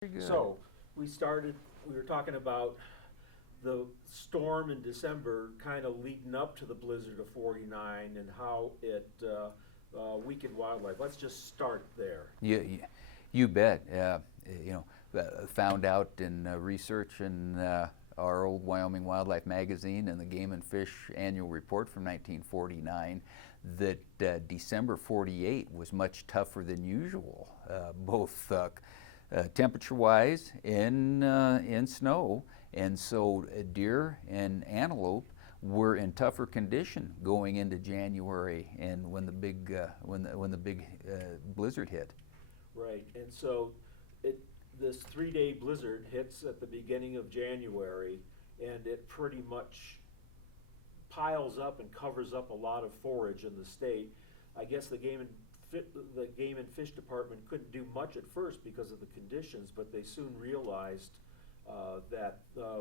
Very good. So we were talking about the storm in December kind of leading up to the blizzard of 49 and how it weakened wildlife. Let's just start there. You bet. Found out in research in our old Wyoming Wildlife magazine and the Game and Fish annual report from 1949 that December 48 was much tougher than usual, both temperature-wise in snow, and so deer and antelope were in tougher condition going into January and when the big blizzard hit. Right, and so this 3-day blizzard hits at the beginning of January, and it pretty much piles up and covers up a lot of forage in the state. I guess the Game and Fish Department couldn't do much at first because of the conditions, but they soon realized that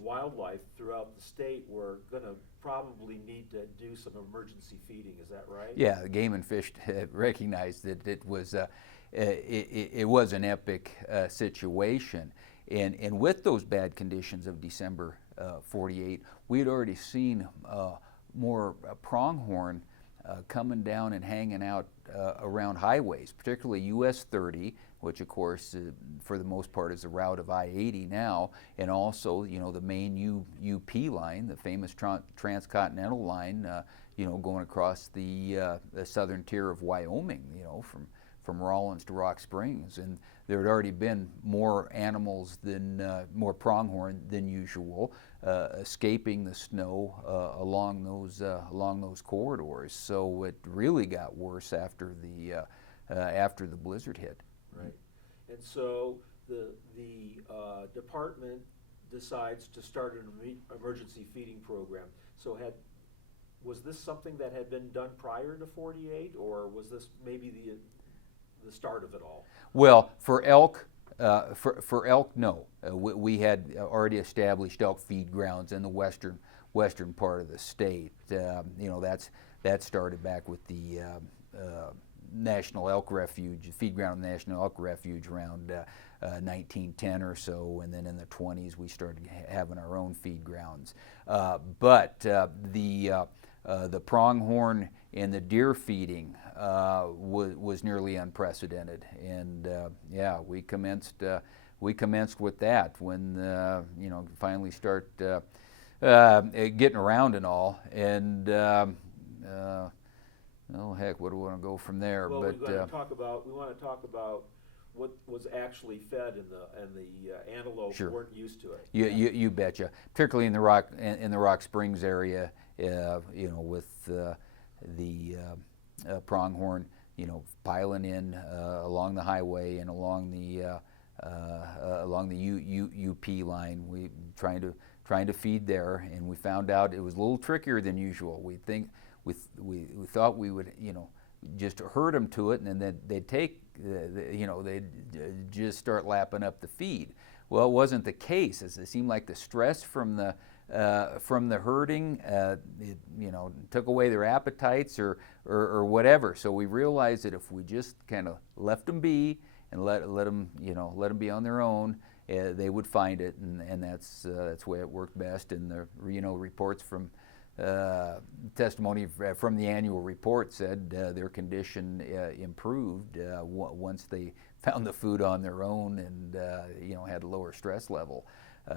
wildlife throughout the state were going to probably need to do some emergency feeding. Is that right? Yeah, the Game and Fish recognized that it was an epic situation, and with those bad conditions of December 48, we had already seen more pronghorn coming down and hanging out around highways, particularly US 30, which of course for the most part is the route of I-80 now, and also the main UP line, the famous transcontinental line, going across the southern tier of Wyoming, from Rawlins to Rock Springs, and there had already been more animals more pronghorn than usual, escaping the snow along those corridors. So it really got worse after the blizzard hit. Right, and so the department decides to start an emergency feeding program. So was this something that had been done prior to 48, or was this maybe the start of it all? Well, for elk, no. We had already established elk feed grounds in the western part of the state. That started back with the National Elk Refuge, feed ground National Elk Refuge around 1910 or so, and then in the 20s we started having our own feed grounds. But the pronghorn and the deer feeding was nearly unprecedented, and we commenced with that when finally start getting around and all, and oh heck, where do we want to go from there? Well, we want to talk about what was actually fed, and the antelope Sure. weren't used to it. You betcha. Particularly in the Rock Springs area, with the pronghorn, piling in along the highway and along the UP line. We trying to feed there, and we found out it was a little trickier than usual. We thought we would just herd them to it, and then they'd they'd just start lapping up the feed. Well, it wasn't the case. It seemed like the stress from the herding, took away their appetites or whatever. So we realized that if we just kind of left them be and let them be on their own, they would find it, and that's the way it worked best. And the reports from testimony from the annual report said their condition improved once they found the food on their own and had a lower stress level.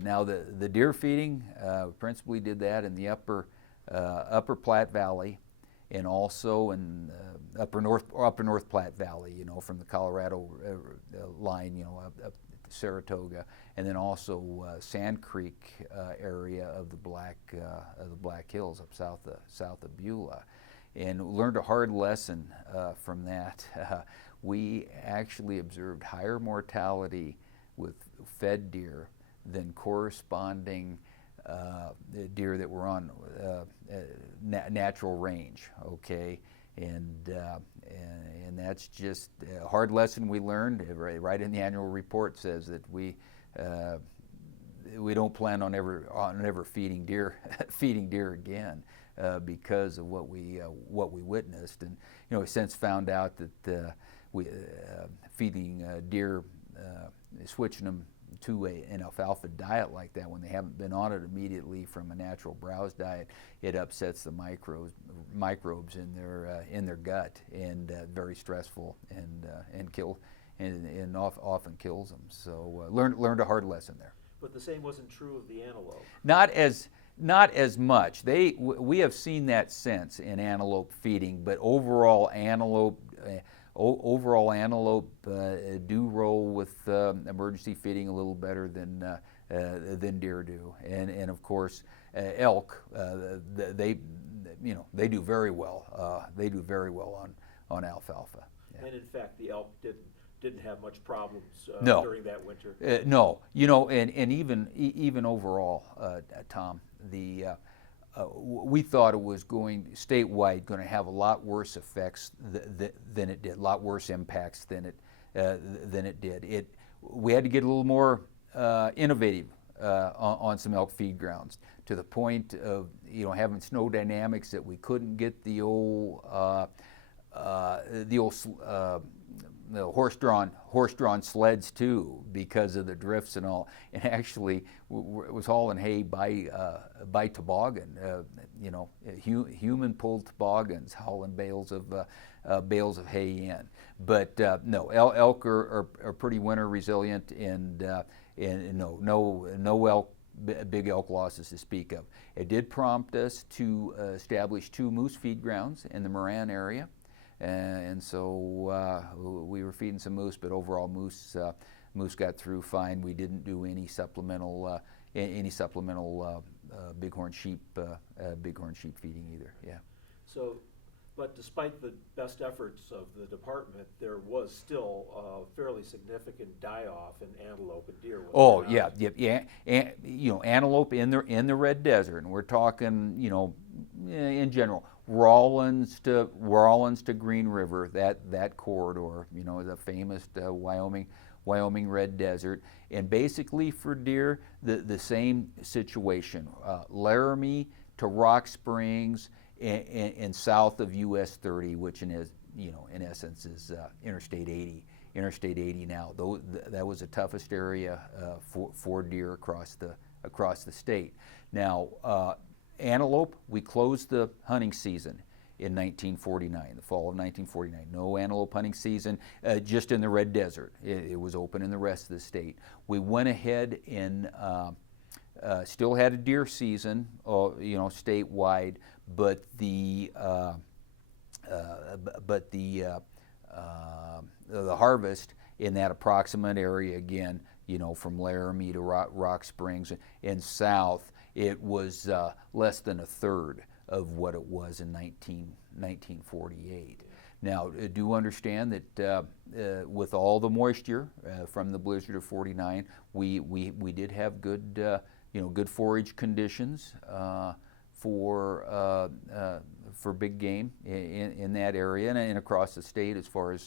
Now the deer feeding, principally did that in the upper Platte Valley, and also in upper North Platte Valley, from the Colorado line, up Saratoga, and then also Sand Creek area of the Black Hills up south of Beulah, and learned a hard lesson from that. We actually observed higher mortality with fed deer than corresponding deer that were on natural range. Okay, and that's just a hard lesson we learned. Right in the annual report says that we don't plan on ever feeding deer again because of what we witnessed, and we since found out that feeding deer, switching them to an alfalfa diet like that, when they haven't been on it immediately from a natural browse diet, it upsets the microbes in their gut, and very stressful, and often kills them. So learned a hard lesson there. But the same wasn't true of the antelope. Not as much. We have seen that since in antelope feeding, but overall antelope do roll with emergency feeding a little better than deer do, and of course elk, they do very well. They do very well on alfalfa. Yeah. And in fact, the elk didn't have much problems No. during that winter. No, and even overall, Tom, we thought it was statewide going to have a lot worse effects than it did, a lot worse impacts than it did. We had to get a little more innovative on some elk feed grounds, to the point of having snow dynamics that we couldn't get the old horse-drawn sleds too, because of the drifts and all. And actually, it was hauling hay by toboggan, human-pulled toboggans, hauling bales of hay in. But no, elk are pretty winter resilient, and no big elk losses to speak of. It did prompt us to establish 2 moose feed grounds in the Moran area. And so we were feeding some moose, but overall moose got through fine. We didn't do any supplemental bighorn sheep feeding either. Yeah. So, but despite the best efforts of the department, there was still a fairly significant die-off in antelope and deer. Oh yeah. Antelope in the Red Desert, and we're talking in general. Rawlins to Green River, that corridor, the famous Wyoming Red Desert, and basically for deer, the same situation. Laramie to Rock Springs, and south of US 30, which in essence is Interstate 80. Interstate 80 now. That was the toughest area for deer across the state. Now. Antelope, we closed the hunting season in 1949, the fall of 1949. No antelope hunting season, just in the Red Desert. It was open in the rest of the state. We went ahead and still had a deer season, statewide, but the harvest in that approximate area again, from Laramie to Rock Springs and south, it was less than a third of what it was in 1948. Now, do understand that with all the moisture from the blizzard of '49, we did have good forage conditions for big game in that area and across the state as far as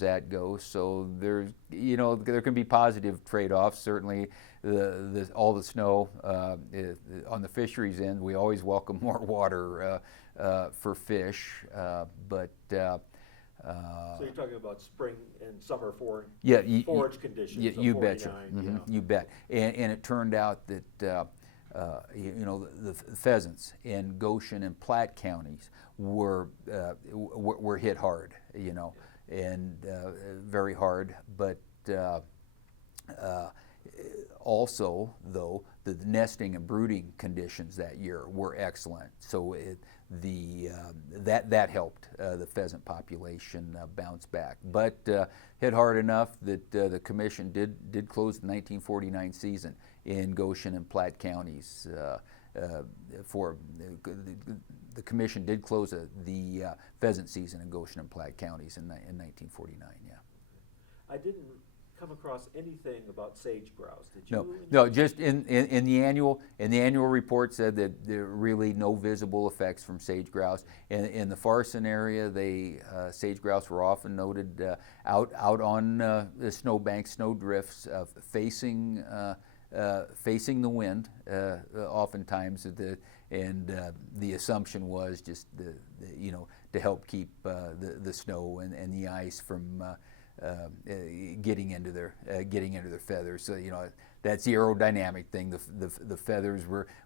that goes. So there can be positive trade-offs. Certainly, all the snow on the fisheries end, we always welcome more water for fish, but. So you're talking about spring and summer forage conditions. You betcha. Yeah. You bet. And it turned out that the pheasants in Goshen and Platte counties were hit hard, and very hard. But also, though, the nesting and brooding conditions that year were excellent. So that helped the pheasant population bounce back. But hit hard enough that the commission did close the 1949 season in Goshen and Platte counties. The commission did close the pheasant season in Goshen and Platte counties in 1949. Yeah. I didn't come across anything about sage grouse. Did No, you? no. Just in the annual report said that there are really no visible effects from sage grouse. In the Farson area, sage grouse were often noted out on the snowbanks, snow drifts, facing the wind. Oftentimes, the assumption was just to help keep the snow and the ice from getting into their feathers. So that's the aerodynamic thing. The feathers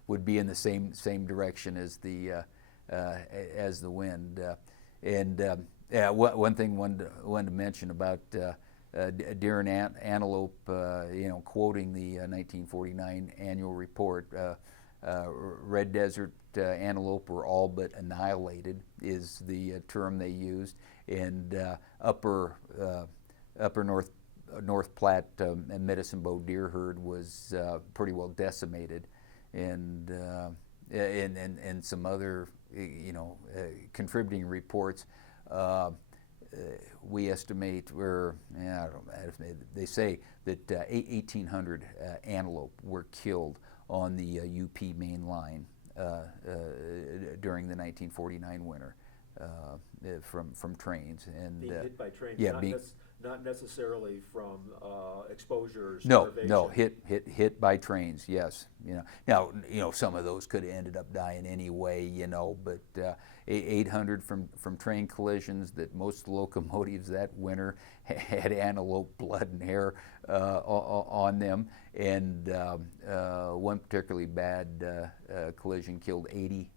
would be in the same direction as the wind. One thing wanted to mention about deer and antelope, quoting the 1949 annual report, red desert antelope were all but annihilated is the term they used, and upper North Platte and Medicine Bow deer herd was pretty well decimated, and some other contributing reports. We estimate they say that 1,800 antelope were killed on the UP main line during the 1949 winter from trains. And being hit by trains, yeah, not necessarily from exposure or no, starvation. hit by trains. Yes, Now, some of those could have ended up dying anyway. But 800 from train collisions. That most locomotives that winter had antelope blood and hair on them, and one particularly bad collision killed 80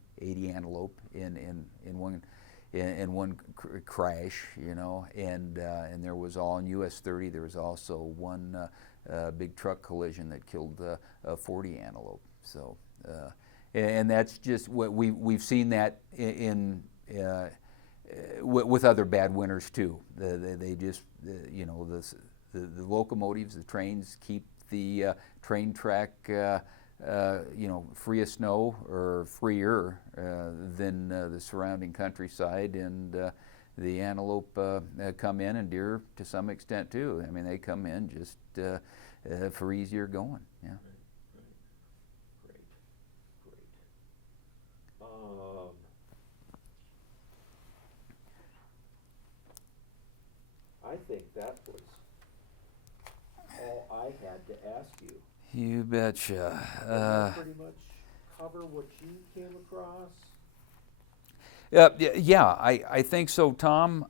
antelope in one crash, and there was on US 30. There was also one big truck collision that killed 40 antelope. So, and that's just what we've seen that with other bad winters too. They just the locomotives, the trains keep the train track free of snow or freer than the surrounding countryside, and the antelope come in, and deer to some extent too. I mean, they come in just for easier going. Yeah. Right. Great. I think that was all I had to ask you. You betcha. Did that pretty much cover what you came across? Yeah, I think so, Tom.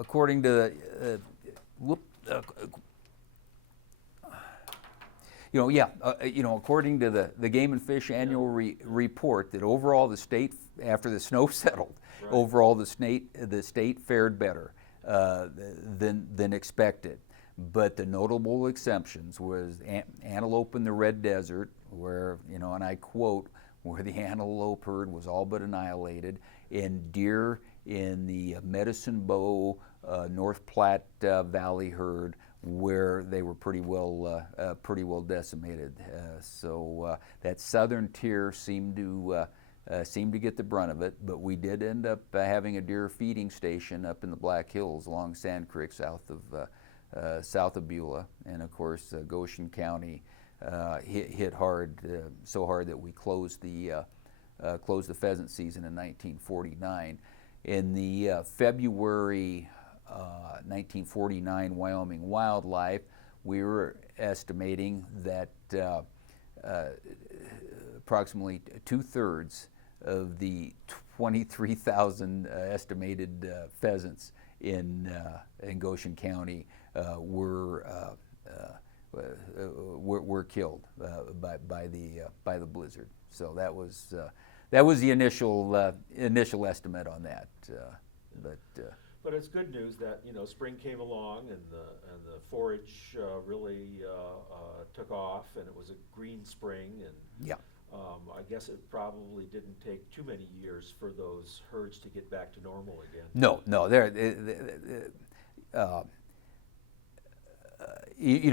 According to according to the Game and Fish annual report, that overall the state, after the snow settled, right, overall the state fared better than expected. But the notable exceptions was antelope in the red desert, where, and I quote, where the antelope herd was all but annihilated, and deer in the Medicine Bow, North Platte Valley herd, where they were pretty well decimated. So that southern tier seemed to get the brunt of it, but we did end up having a deer feeding station up in the Black Hills along Sand Creek, south of Beulah, and of course Goshen County hit hard, so hard that we closed the pheasant season in 1949. In the February 1949 Wyoming Wildlife, we were estimating that approximately 2/3 of the 23,000 estimated pheasants in Goshen County were killed by the blizzard. So that was the initial estimate on that. But it's good news that spring came along, and the forage really took off, and it was a green spring, and yeah. I guess it probably didn't take too many years for those herds to get back to normal again. No,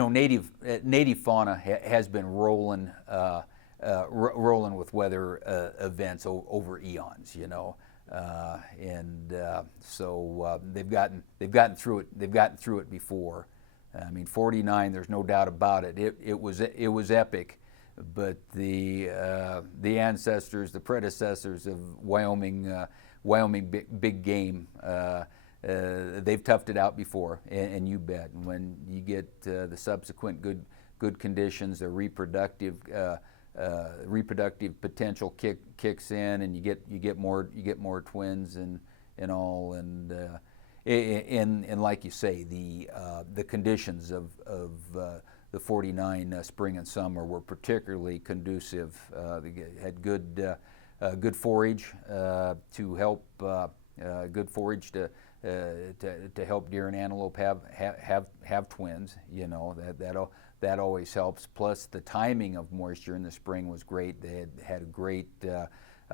native fauna has been rolling with weather events over eons, so they've gotten through it. They've gotten through it before. I mean, 49. There's no doubt about it. It was epic, but the ancestors, the predecessors of Wyoming big game, they've toughed it out before, and you bet. And when you get the subsequent good conditions, their reproductive potential kicks in, and you get more twins and all, and like you say, the conditions of the 49 spring and summer were particularly conducive. They had good forage to help good forage to help deer and antelope have twins. You know, that always helps. Plus the timing of moisture in the spring was great. They had a great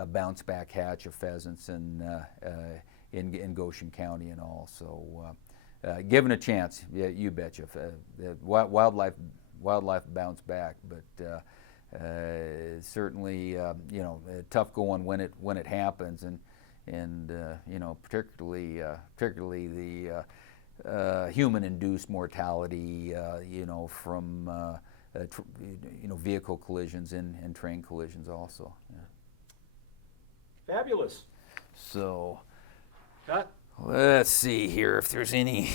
bounce back hatch of pheasants in Goshen County and all. So given a chance, yeah, you betcha. Wildlife bounce back, but certainly tough going when it happens, and particularly the human-induced mortality, from vehicle collisions and train collisions also. Yeah. Fabulous. So, Cut. Let's see here if there's any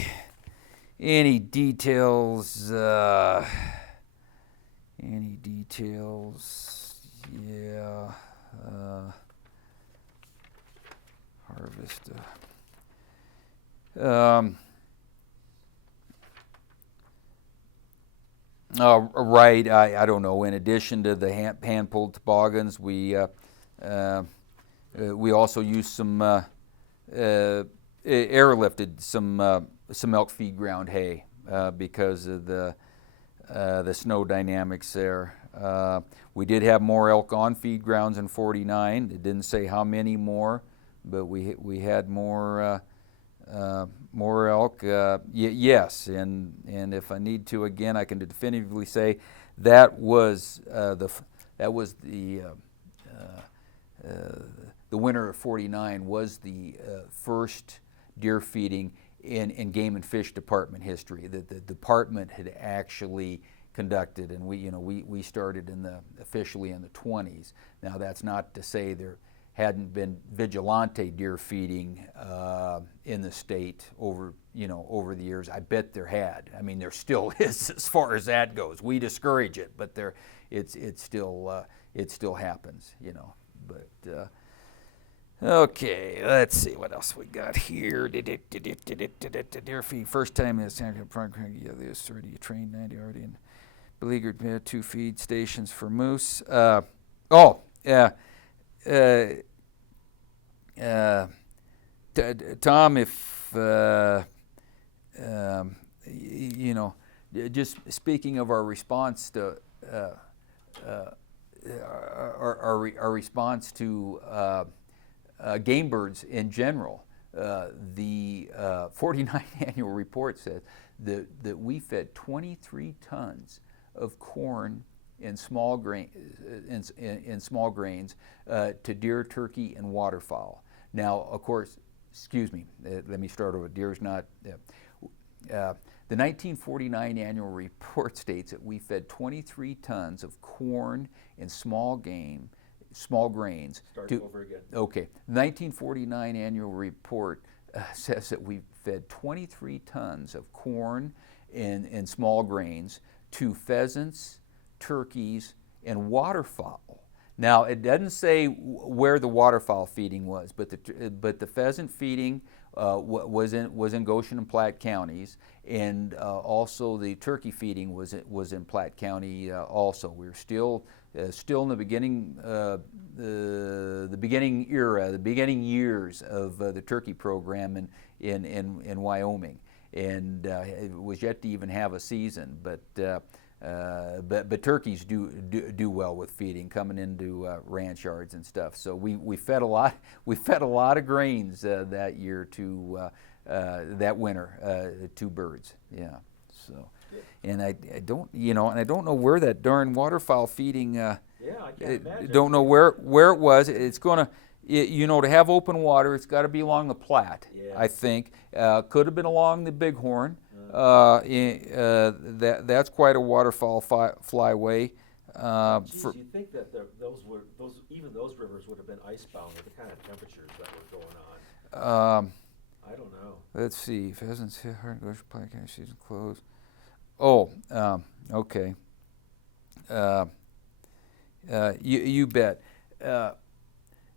details. Any details? Yeah. Harvest. Right. I don't know. In addition to the hand-pulled toboggans, we also used some airlifted some elk feed ground hay because of the snow dynamics there. We did have more elk on feed grounds in 49. It didn't say how many more, but we had more elk. Yes, and if I need to again, I can definitively say that was the winter of 49 was the first deer feeding in Game and Fish Department history that the department had actually conducted, and we started officially in the 20s. Now that's not to say there hadn't been vigilante deer feeding in the state over the years. I bet there had. I mean, there still is as far as that goes. We discourage it, but it still happens, But okay, let's see what else we got here. Deer feed first time in the Santa program. Yeah, there's already a trained 90 already and beleaguered 2 feed stations for moose. Tom, if just speaking of our response to our response to game birds in general, the 49 annual report says that we fed 23 tons of corn and small grains to deer, turkey, and waterfowl. Now, of course, excuse me, let me start over. Deer's not. The 1949 annual report states that we fed 23 tons of corn and small grains. Start over again. Okay. The 1949 annual report says that we fed 23 tons of corn and small grains to pheasants, turkeys, and waterfowl. Now, it doesn't say where the waterfowl feeding was, but the pheasant feeding was in Goshen and Platte counties, and also the turkey feeding was in Platte County also. We were still in the beginning the beginning era, the beginning years of the turkey program in Wyoming, and it was yet to even have a season, but turkeys do well with feeding coming into ranch yards and stuff. So we fed a lot of grains that year to that winter to birds. Yeah. So, and I don't know where that darn waterfowl feeding. I can't imagine. Don't know where it was. It's gonna. To have open water, it's got to be along the Platte. Yeah. I think could have been along the Bighorn. That's quite a waterfowl flyway. You'd think that those rivers would have been icebound with the kind of temperatures that were going on. I don't know. Let's see. Pheasants hit hard. Goshen Platte County season closed. Oh, okay. You bet.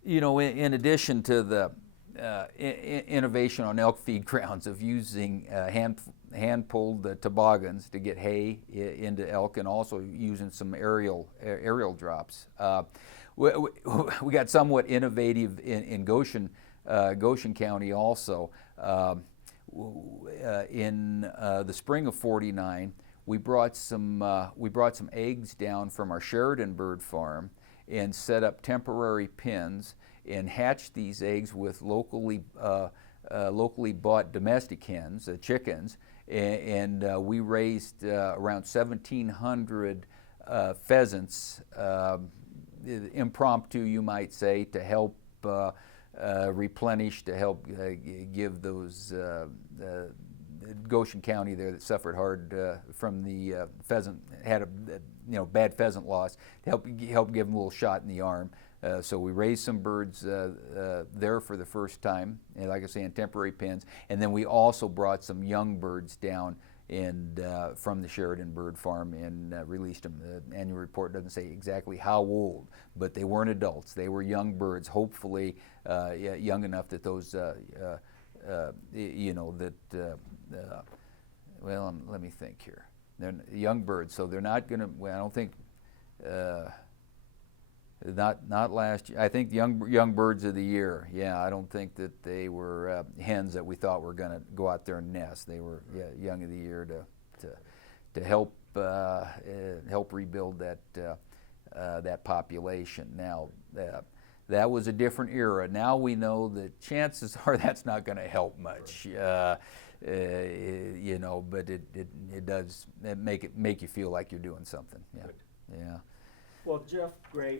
In addition to the innovation on elk feed grounds of using hand-pulled toboggans to get hay into elk, and also using some aerial drops, we got somewhat innovative in Goshen County also. In the spring of '49, we brought some eggs down from our Sheridan bird farm and set up temporary pens and hatched these eggs with locally bought domestic hens, chickens, and we raised around 1,700 pheasants, impromptu, you might say, to help replenish, to help give those Goshen County there that suffered hard from the pheasant, had a bad pheasant loss, to help give them a little shot in the arm. So we raised some birds there for the first time, and like I say, in temporary pens. And then we also brought some young birds down and from the Sheridan bird farm and released them. The annual report doesn't say exactly how old, but they weren't adults. They were young birds, hopefully young enough that those, let me think here. They're young birds, so they're not going to, I don't think, not last year. I think young birds of the year. Yeah, I don't think that they were hens that we thought were going to go out there and nest. They were young of the year to help rebuild that population. Now that was a different era. Now we know that chances are that's not going to help much. But it does make you feel like you're doing something. Yeah, Good. yeah. Well, Jeff, great.